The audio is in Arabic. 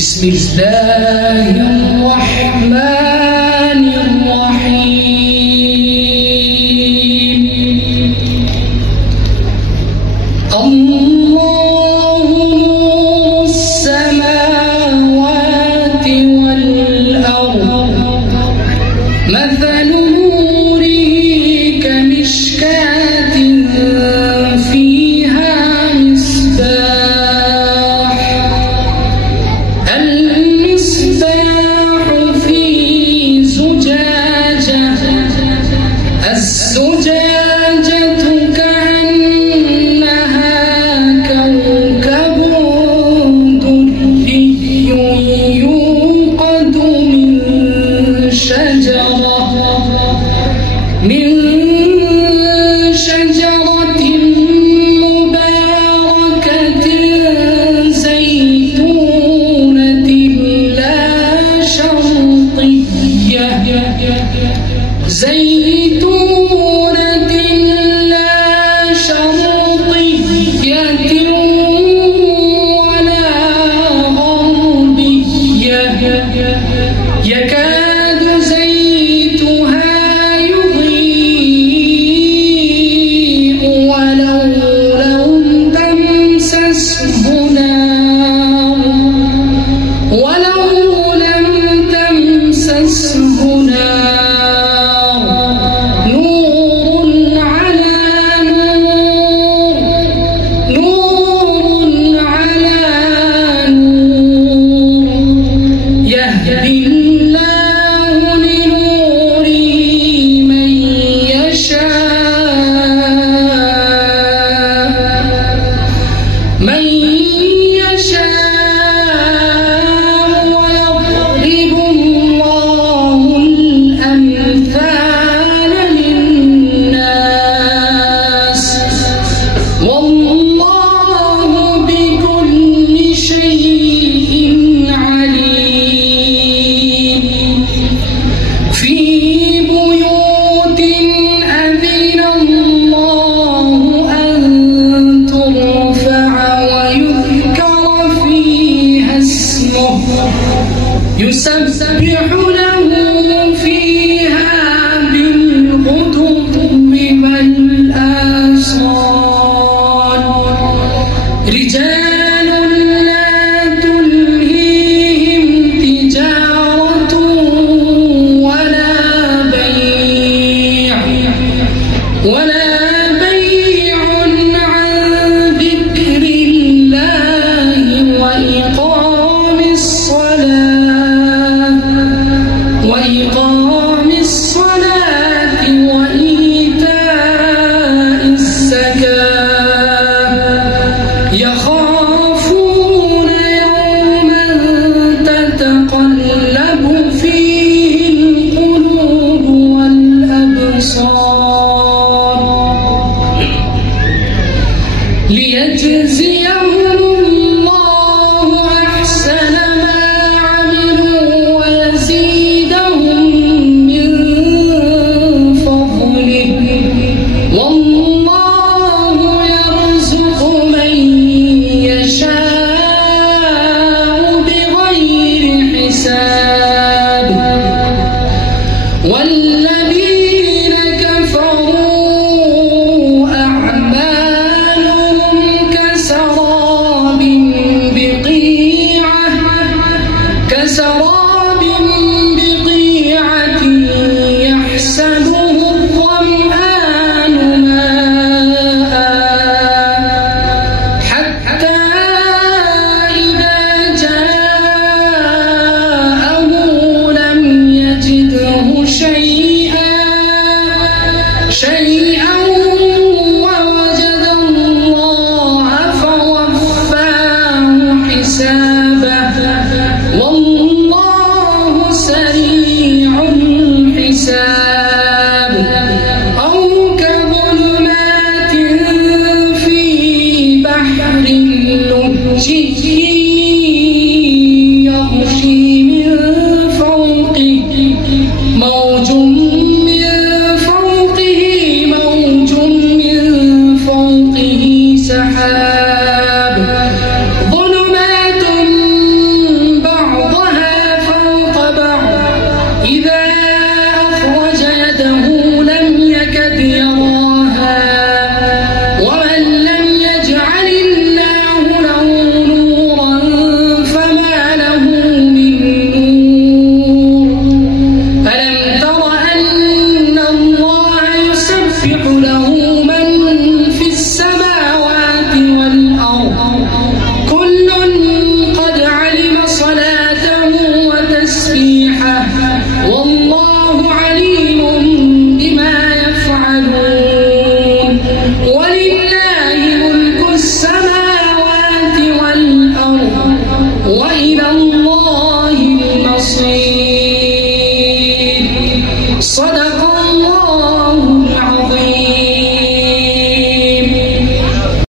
بسم الله الرحمن الرحيم الله نور السماوات والأرض مثل نوره كمشكاة فيها مصباح المصباح في زجاجة الزجاجة كأنها كوكب دري يوقد من شجرة مباركة زيتونة لا شرقية ولا غربية يكاد زيتها يضيء ولو لم تمسسه نار نور على نور يهدي الله لنوره من يشاء ويضرب الله الأمثال للناس والله بكل شيء عليم في بيوت أذن الله أن ترفع ويذكر فيها اسمه يسبح له فيها بالغدو والآصال رجال لا تلهيهم تجارة ولا بيع عن ذكر الله وإقام الصلاة وإيتاء الزكاة يخافون يوما تتقلب فيه القلوب والأبصار ليجزيهم الله أحسن ما عملوا ويزيدهم من فضله والله يرزق من يشاء بغير حساب والذين كفروا أعمالهم كسراب بقيعة يحسبه الظمآن ماء حتى إذا جاءه لم يجده شيئا ووجد الله فوفاه حسابه والله سريع الحساب أو كظلمات في بحر لجي يغشي من فوقه موج من فوقه سحاب ظلمات صدق